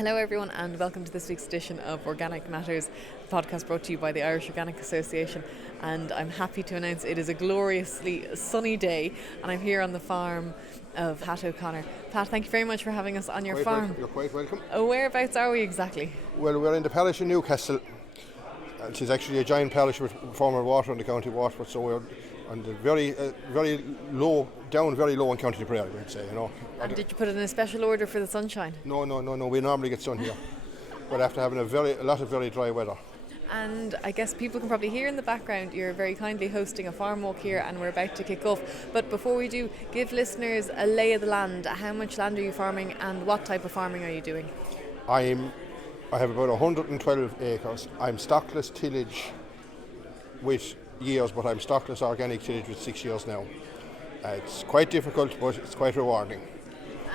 Hello everyone and welcome to this week's edition of Organic Matters, the podcast brought to you by the Irish Organic Association, and I'm happy to announce it is a gloriously sunny day and I'm here on the farm of Pat O'Connor. Pat, thank you very much for having us on your farm. You're quite welcome. Whereabouts are we exactly? Well, we're in the parish of Newcastle, which is actually a giant parish with former water in the county of Waterford, so we're on the very low in County Tipperary, we'd say, you know. And did you put in a special order for the sunshine? No, we normally get sun here, but after having a lot of very dry weather. And I guess people can probably hear in the background you're very kindly hosting a farm walk here and we're about to kick off. But before we do, give listeners a lay of the land. How much land are you farming and what type of farming are you doing? I have about 112 acres. I'm stockless tillage with years, but I'm stockless organic tillage with 6 years now. It's quite difficult, but it's quite rewarding.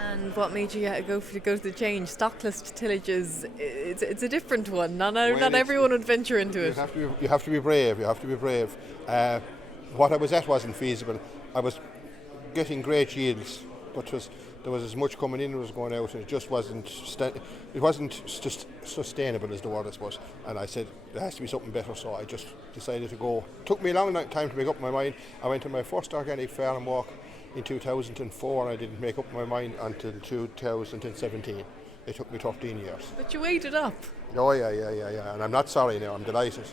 And what made you go to the change? Stockless tillage it's a different one. Not everyone would venture into it. You have to be brave. What I was at wasn't feasible. I was getting great yields, but there was as much coming in as was going out, and it just wasn't sustainable, is the word, I suppose. And I said there has to be something better, so I just decided to go. It took me a long time to make up my mind. I went to my first organic farm walk in 2004, and I didn't make up my mind until 2017. It took me 13 years. But you weighed it up. Oh yeah, and I'm not sorry now. I'm delighted.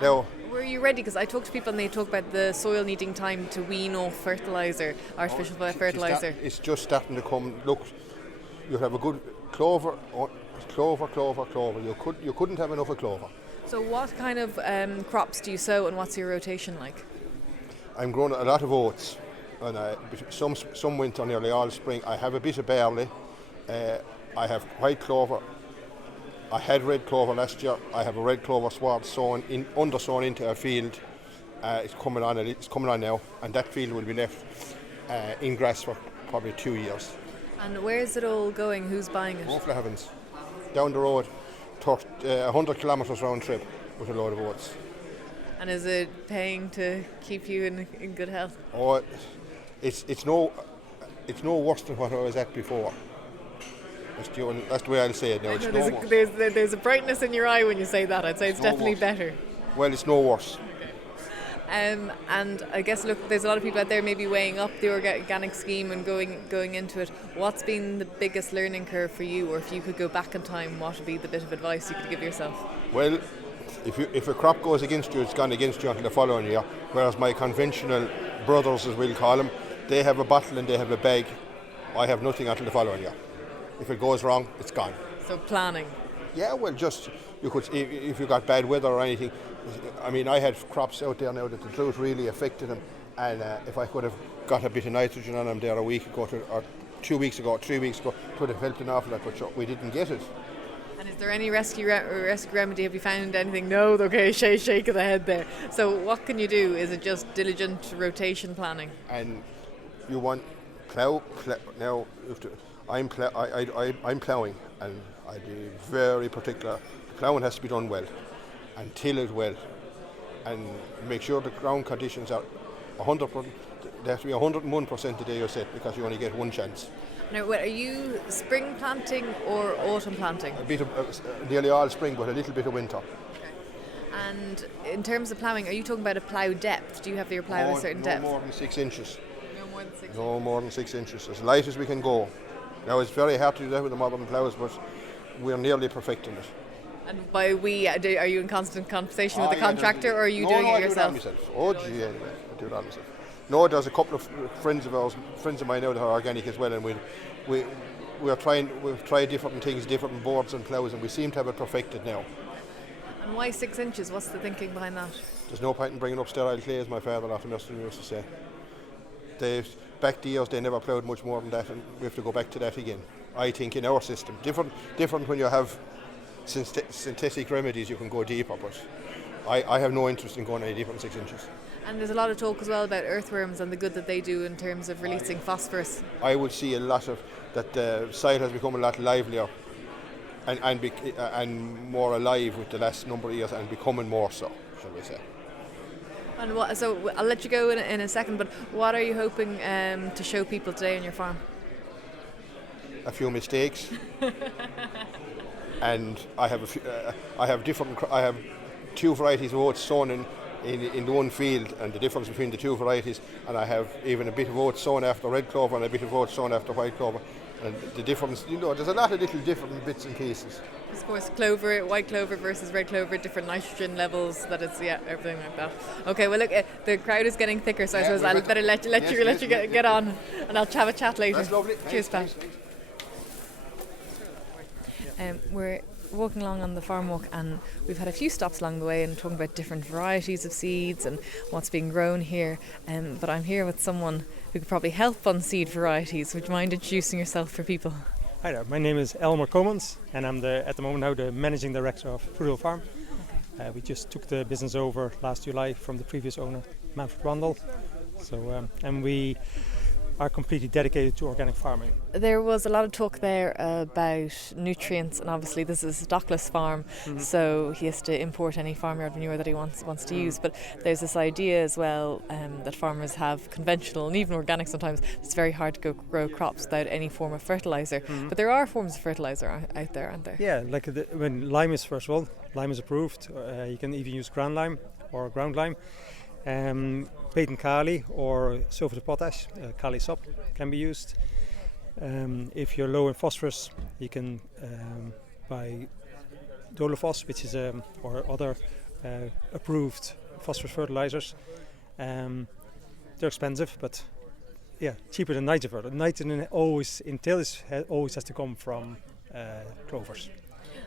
Now, were you ready? Because I talk to people and they talk about the soil needing time to wean off fertiliser, artificial fertiliser. It's just starting to come. Look, you have a good clover. You couldn't have enough of clover. So what kind of crops do you sow and what's your rotation like? I'm growing a lot of oats, and some winter, nearly all spring. I have a bit of barley. I have white clover. I had red clover last year. I have a red clover sward undersown into a field. It's coming on now, and that field will be left in grass for probably 2 years. And where is it all going? Who's buying it? Hopefully Heavens. Down the road, 100 kilometres round trip with a load of oats. And is it paying to keep you in good health? Oh, it's no worse than what I was at before. That's the way I'll say it now. There's a brightness in your eye when you say that. I'd say it's definitely better. Well, it's no worse. And I guess, look, there's a lot of people out there maybe weighing up the organic scheme and going into it. What's been the biggest learning curve for you, or if you could go back in time, what would be the bit of advice you could give yourself? Well, if a crop goes against you, it's gone against you until the following year, whereas my conventional brothers, as we'll call them, they have a bottle and they have a bag. I have nothing until the following year. If it goes wrong, it's gone. So planning. Yeah, well, just you could, if you got bad weather or anything. I mean, I had crops out there now that the drought really affected them, and if I could have got a bit of nitrogen on them there a week ago, or 2 weeks ago, 3 weeks ago, it would have helped an awful lot, but we didn't get it. And is there any rescue remedy? Have you found anything? No, okay, shake of the head there. So what can you do? Is it just diligent rotation planning? And you want plough now. I'm ploughing, and I'd be very particular. The ploughing has to be done well, and till it well, and make sure the ground conditions are 100%. They have to be 101% the day you're set, because you only get one chance. Now, are you spring planting or autumn planting? A bit of nearly all spring, but a little bit of winter. Okay. And in terms of ploughing, are you talking about a plough depth? Do you have your plough at a certain depth? No more than 6 inches. No more than 6 inches? No more than 6 inches, as light as we can go. Now, it's very hard to do that with the modern ploughs, but we're nearly perfecting it. And by we, are you in constant conversation with the contractor, or are you doing it yourself? I do that myself. Oh, gee, anyway, I do that myself. No, there's a couple of friends of mine now that are organic as well, and we've tried different things, different boards and ploughs, and we seem to have it perfected now. And why 6 inches? What's the thinking behind that? There's no point in bringing up sterile clay, as my father after Mr. used to say. Back the years, they never ploughed much more than that, and we have to go back to that again. I think in our system, different when you have synthetic remedies, you can go deeper, but I have no interest in going any deeper than 6 inches. And there's a lot of talk as well about earthworms and the good that they do in terms of releasing phosphorus. I would see a lot of that. The soil has become a lot livelier and more alive with the last number of years, and becoming more so, shall we say. And so I'll let you go in a second, but what are you hoping to show people today on your farm? A few mistakes. and I have I have two varieties of oats sown in the one field, and the difference between the two varieties, and I have even a bit of oats sown after red clover and a bit of oats sown after white clover, and the difference, there's a lot of little different bits and pieces. Of course, clover, white clover versus red clover, different nitrogen levels. Everything like that. Okay, well look, the crowd is getting thicker, so I suppose I'll better let you get on, and I'll have a chat later. That's lovely. Cheers, Pat. We're walking along on the farm walk, and we've had a few stops along the way and talking about different varieties of seeds and what's being grown here. But I'm here with someone who could probably help on seed varieties. Would you mind introducing yourself for people? Hi there, my name is Elmer Comans, and I'm at the moment now the managing director of Fruital Farm. We just took the business over last July from the previous owner, Manfred Randall. So, and we are completely dedicated to organic farming. There was a lot of talk there about nutrients, and obviously this is a stockless farm, so he has to import any farmyard manure that he wants to use. But there's this idea as well that farmers have conventional and even organic sometimes. It's very hard to grow crops without any form of fertiliser. But there are forms of fertiliser out there, aren't there? Yeah, like when lime is, first of all, lime is approved. You can even use ground lime or ground lime. Patent Kali or sulfate of potash, Kali sub, can be used. If you're low in phosphorus, you can buy Dolofos, which is or other approved phosphorus fertilizers. They're expensive, but cheaper than nitrogen. Nitrogen always in tillage always has to come from clovers.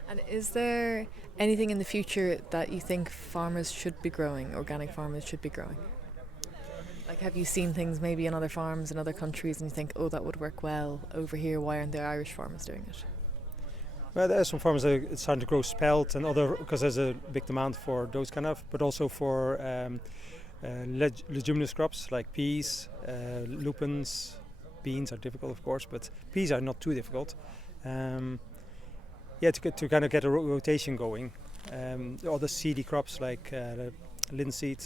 And is there anything in the future that you think farmers should be growing, organic farmers should be growing? Like, have you seen things maybe in other farms in other countries and you think, oh, that would work well over here, why aren't the Irish farmers doing it? Well, there are some farmers that are starting to grow spelt and other, because there's a big demand for those kind of, but also for leguminous crops like peas, lupins. Beans are difficult, of course, but peas are not too difficult. To kind of get a rotation going. Other seedy crops like linseed,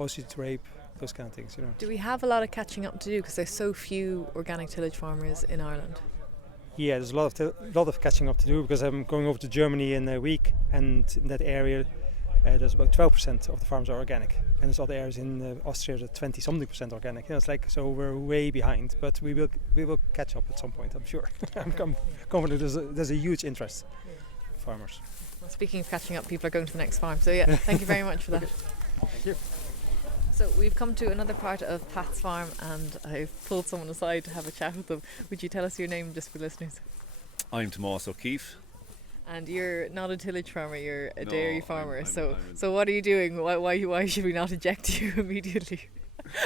oilseed rape, those kind of things. Do we have a lot of catching up to do because there's so few organic tillage farmers in Ireland? Yeah, there's a lot of catching up to do, because I'm going over to Germany in a week, and in that area there's about 12% of the farms are organic, and there's other areas in Austria that 20-something% organic. It's like, so we're way behind, but we will catch up at some point, I'm sure. I'm confident there's a huge interest in farmers. Well, speaking of catching up, people are going to the next farm. So thank you very much for that. Thank you. So we've come to another part of Pat's farm, and I've pulled someone aside to have a chat with them. Would you tell us your name just for listeners? I'm Tomás O'Keefe. And you're not a tillage farmer, you're a dairy farmer. So what are you doing? Why should we not eject you immediately?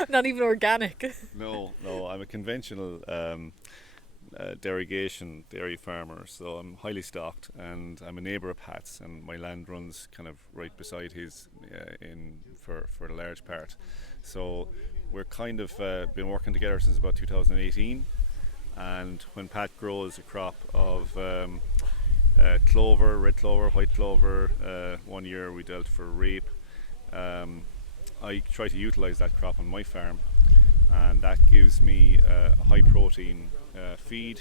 Not even organic. No, I'm a conventional derogation dairy farmer. So I'm highly stocked, and I'm a neighbour of Pat's, and my land runs kind of right beside his for a large part. So we're kind of been working together since about 2018, and when Pat grows a crop of clover, red clover, white clover. 1 year we dealt for rape. I try to utilise that crop on my farm, and that gives me a high protein feed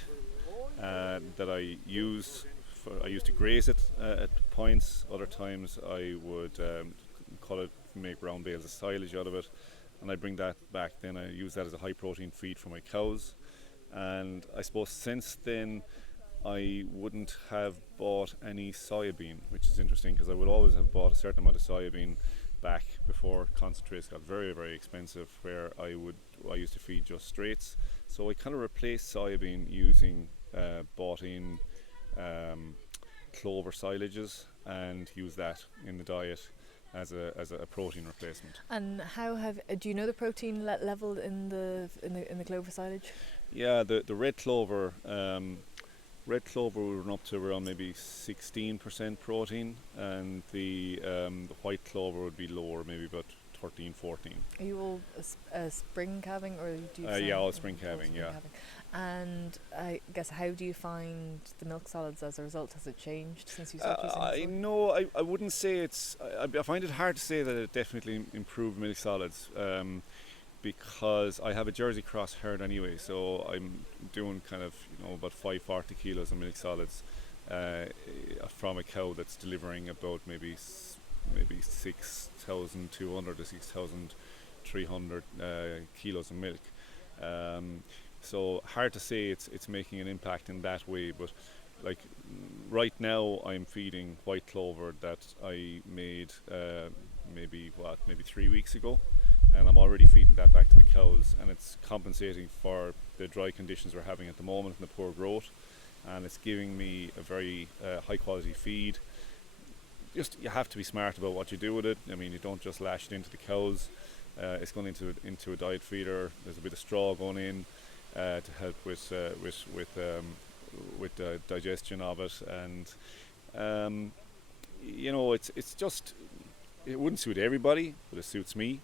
that I use. I used to graze it at points. Other times I would cut it, make brown bales of silage out of it, and I bring that back. Then I use that as a high protein feed for my cows. And I suppose since then I wouldn't have bought any soybean, which is interesting, because I would always have bought a certain amount of soybean back before concentrates got very, very expensive, where I used to feed just straights. So I kind of replaced soybean using bought in clover silages, and use that in the diet as a protein replacement. And do you know the protein level in the clover silage? Yeah, the red clover. Red clover would run up to around maybe 16% protein, and the white clover would be lower, maybe about 13, 14. Are you all spring calving, or do you? All spring calving, yeah. Calving. And I guess, how do you find the milk solids as a result? Has it changed since you started using it? I wouldn't say it's. I find it hard to say that it definitely improved milk solids. Because I have a Jersey cross herd anyway, so I'm doing kind of about 540 kilos of milk solids from a cow that's delivering about maybe 6,200 to 6,300 kilos of milk. So hard to say it's making an impact in that way, but like right now I'm feeding white clover that I made maybe 3 weeks ago, and I'm already feeding that back to the cows, and it's compensating for the dry conditions we're having at the moment and the poor growth, and it's giving me a very high quality feed. Just you have to be smart about what you do with it. I mean, you don't just lash it into the cows. It's going into a diet feeder. There's a bit of straw going in to help with digestion of it, and it's just, it wouldn't suit everybody, but it suits me,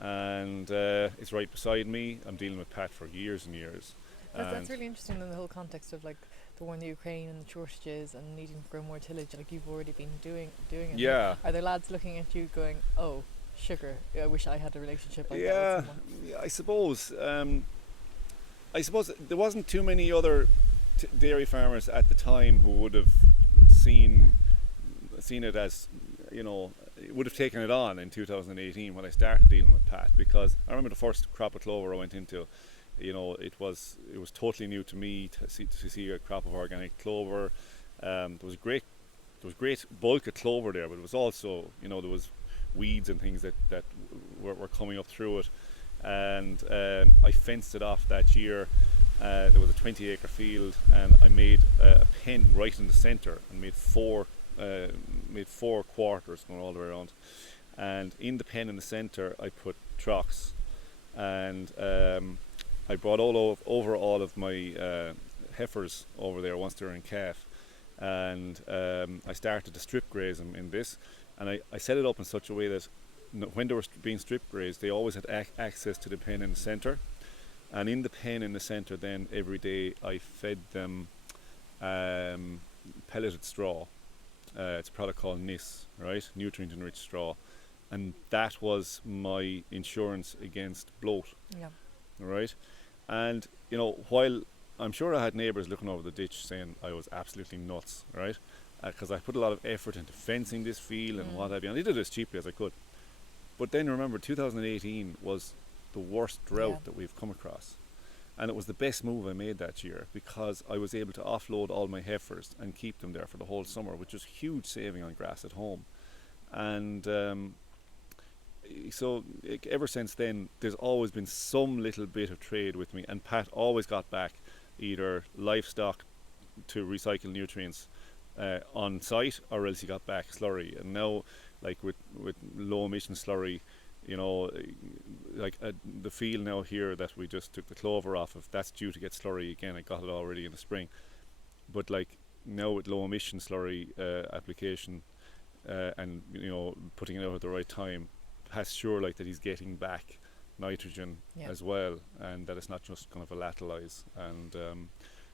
and it's right beside me. I'm dealing with Pat for years and years. That's really interesting in the whole context of like the war in the Ukraine and the shortages and needing to grow more tillage. Like you've already been doing it. Yeah. Are there lads looking at you going, "Oh, sugar, I wish I had a relationship like that with someone"? Yeah, I suppose there wasn't too many other dairy farmers at the time who would have seen it as, would have taken it on in 2018 when I started dealing with Pat, because I remember the first crop of clover I went into, it was totally new to me to see a crop of organic clover. There was great bulk of clover there, but it was also, there was weeds and things that were coming up through it, and I fenced it off that year. There was a 20-acre field, and I made a pen right in the centre and made four quarters going all the way around. And in the pen in the centre, I put troughs, and I brought over all of my heifers over there once they were in calf, and I started to strip graze them in this, and I set it up in such a way that when they were being strip grazed, they always had access to the pen in the centre. And in the pen in the centre, then every day I fed them pelleted straw. It's a product called NIS, right? Nutrient enriched straw, and that was my insurance against bloat. Yeah. Right, and while I'm sure I had neighbours looking over the ditch saying I was absolutely nuts, right? Because I put a lot of effort into fencing this field and what have you, and I did it as cheaply as I could. But then remember, 2018 was the worst drought that we've come across, and it was the best move I made that year, because I was able to offload all my heifers and keep them there for the whole summer, which was huge saving on grass at home. And so ever since then, there's always been some little bit of trade with me, and Pat always got back either livestock to recycle nutrients on site, or else he got back slurry. And now, like with low emission slurry, the field now here that we just took the clover off of, that's due to get slurry again. I got it already in the spring, but like now with low emission slurry application and putting it out at the right time, Pat's sure like that he's getting back nitrogen as well, and that it's not just kind of volatilize. And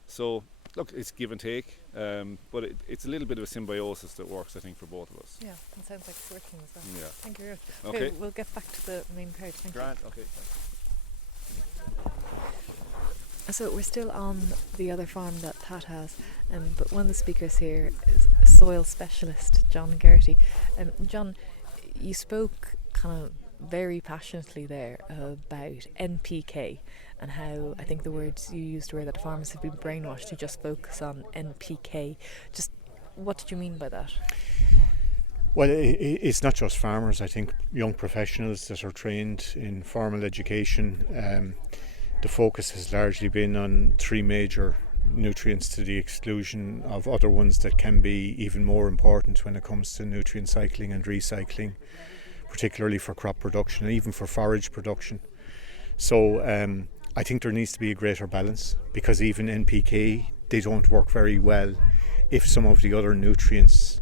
so look, it's give and take, but it's a little bit of a symbiosis that works, I think, for both of us. Yeah, it sounds like it's working as well. Yeah. Thank you. Okay, we'll get back to the main crowd. Thank Grant, you. okay. So we're still on the other farm that Pat has, but one of the speakers here is a soil specialist, John Geraghty. John, you spoke kind of very passionately there about NPK, and how I think the words you used were that farmers have been brainwashed to just focus on NPK. Just what did you mean by that? Well, it's not just farmers. I think young professionals that are trained in formal education, the focus has largely been on three major nutrients to the exclusion of other ones that can be even more important when it comes to nutrient cycling and recycling, particularly for crop production and even for forage production. So I think there needs to be a greater balance, because even NPK, they don't work very well if some of the other nutrients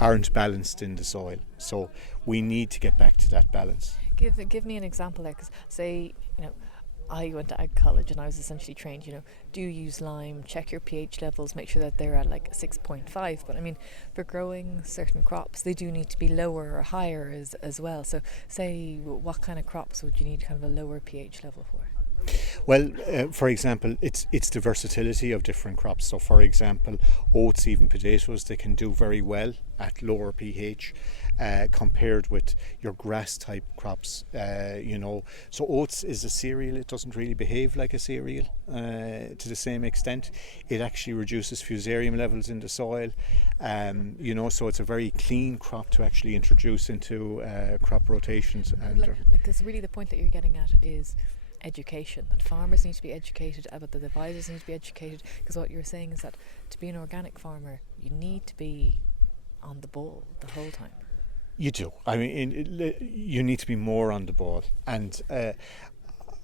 aren't balanced in the soil. So we need to get back to that balance. Give me an example there, because say, I went to ag college and I was essentially trained, do use lime, check your pH levels, make sure that they're at like 6.5. But I mean, for growing certain crops, they do need to be lower or higher as well. So say, what kind of crops would you need kind of a lower pH level for? Well, for example, it's the versatility of different crops. So, for example, oats, even potatoes, they can do very well at lower pH compared with your grass type crops. So oats is a cereal. It doesn't really behave like a cereal to the same extent. It actually reduces fusarium levels in the soil. So it's a very clean crop to actually introduce into crop rotations. And because really the point that you're getting at is education, that farmers need to be educated, but the advisors need to be educated, because what you're saying is that to be an organic farmer you need to be on the ball the whole time. You do. I mean, you need to be more on the ball, and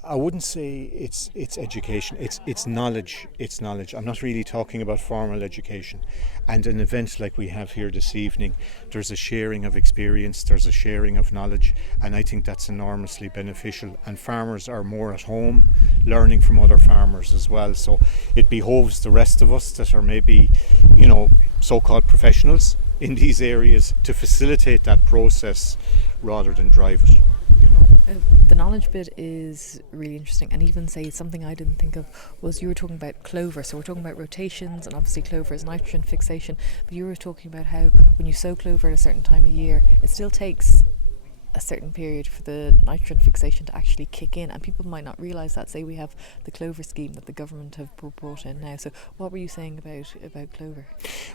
I wouldn't say it's education. It's knowledge. It's knowledge. I'm not really talking about formal education. And an event like we have here this evening, there's a sharing of experience. There's a sharing of knowledge, and I think that's enormously beneficial. And farmers are more at home, learning from other farmers as well. So it behoves the rest of us that are maybe, so-called professionals in these areas to facilitate that process rather than drive it. The knowledge bit is really interesting, and even say something I didn't think of was you were talking about clover. So we're talking about rotations, and obviously clover is nitrogen fixation, but you were talking about how when you sow clover at a certain time of year, it still takes a certain period for the nitrogen fixation to actually kick in, and people might not realise that. Say we have the clover scheme that the government have brought in now. So what were you saying about clover?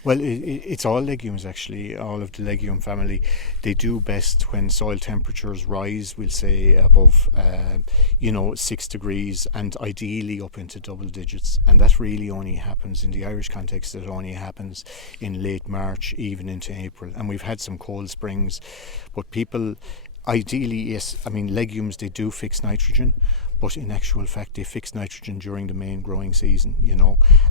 Well, it's all legumes actually, all of the legume family. They do best when soil temperatures rise, we'll say above 6 degrees, and ideally up into double digits, and that really only happens in the Irish context. It only happens in late March, even into April, and we've had some cold springs, but people ideally, yes, I mean, legumes, they do fix nitrogen, but in actual fact they fix nitrogen during the main growing season,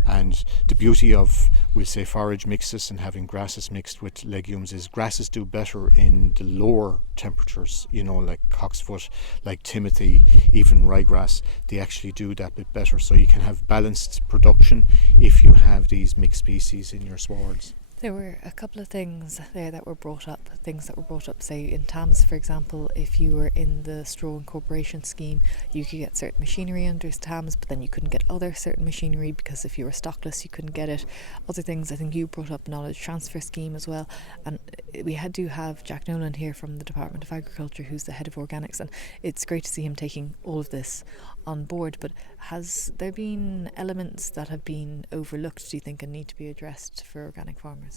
and the beauty of, we'll say, forage mixes and having grasses mixed with legumes is grasses do better in the lower temperatures, like cocksfoot, like timothy, even ryegrass. They actually do that bit better, so you can have balanced production if you have these mixed species in your swards. There were a couple of things there that were brought up, say in Thames, for example. If you were in the straw incorporation scheme, you could get certain machinery under Thames, but then you couldn't get other certain machinery because if you were stockless you couldn't get it. Other things, I think you brought up knowledge transfer scheme as well, and we had to have Jack Nolan here from the Department of Agriculture, who's the head of organics, and it's great to see him taking all of this on board. But has there been elements that have been overlooked, do you think, and need to be addressed for organic farmers?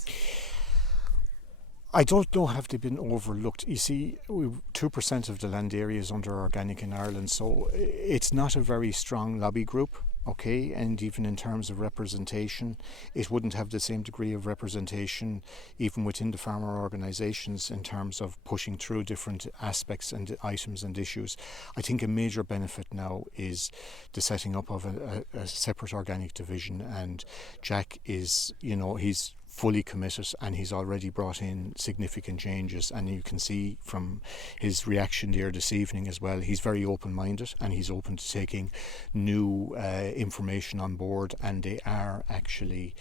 I don't know, have they been overlooked? You see, 2% of the land area is under organic in Ireland, so it's not a very strong lobby group, okay? And even in terms of representation, it wouldn't have the same degree of representation even within the farmer organisations in terms of pushing through different aspects and items and issues. I think a major benefit now is the setting up of a separate organic division, and Jack is, he's fully committed, and he's already brought in significant changes, and you can see from his reaction there this evening as well, he's very open-minded and he's open to taking new information on board, and they are actually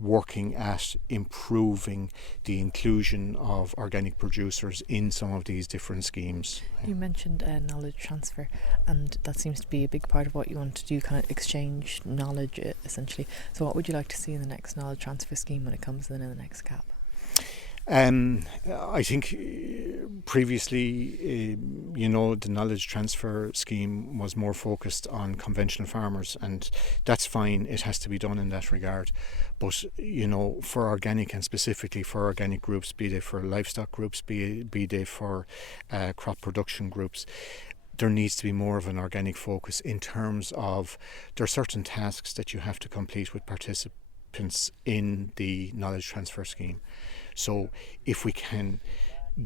working at improving the inclusion of organic producers in some of these different schemes. You mentioned knowledge transfer, and that seems to be a big part of what you want to do, kind of exchange knowledge essentially. So what would you like to see in the next knowledge transfer scheme when it comes in the next CAP? I think previously, the knowledge transfer scheme was more focused on conventional farmers, and that's fine. It has to be done in that regard. But, for organic, and specifically for organic groups, be they for livestock groups, be they for crop production groups, there needs to be more of an organic focus in terms of there are certain tasks that you have to complete with participants in the knowledge transfer scheme. So if we can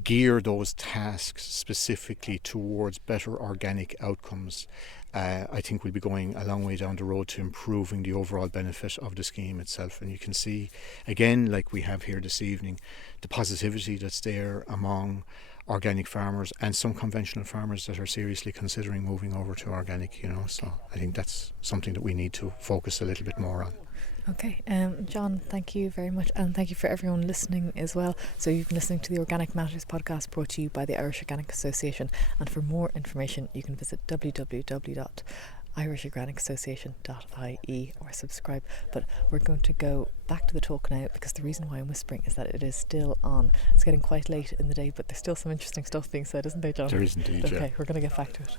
gear those tasks specifically towards better organic outcomes, I think we'll be going a long way down the road to improving the overall benefit of the scheme itself. And you can see, again, like we have here this evening, the positivity that's there among organic farmers and some conventional farmers that are seriously considering moving over to organic, so I think that's something that we need to focus a little bit more on. Okay, John, thank you very much, and thank you for everyone listening as well. So you've been listening to the Organic Matters podcast, brought to you by the Irish Organic Association, and for more information you can visit www.iorganic.ie. IrishOrganicAssociation.ie or subscribe. But we're going to go back to the talk now, because the reason why I'm whispering is that it is still on. It's getting quite late in the day, but there's still some interesting stuff being said, isn't there, John? There is indeed, Okay, yeah. we're going to get back to it.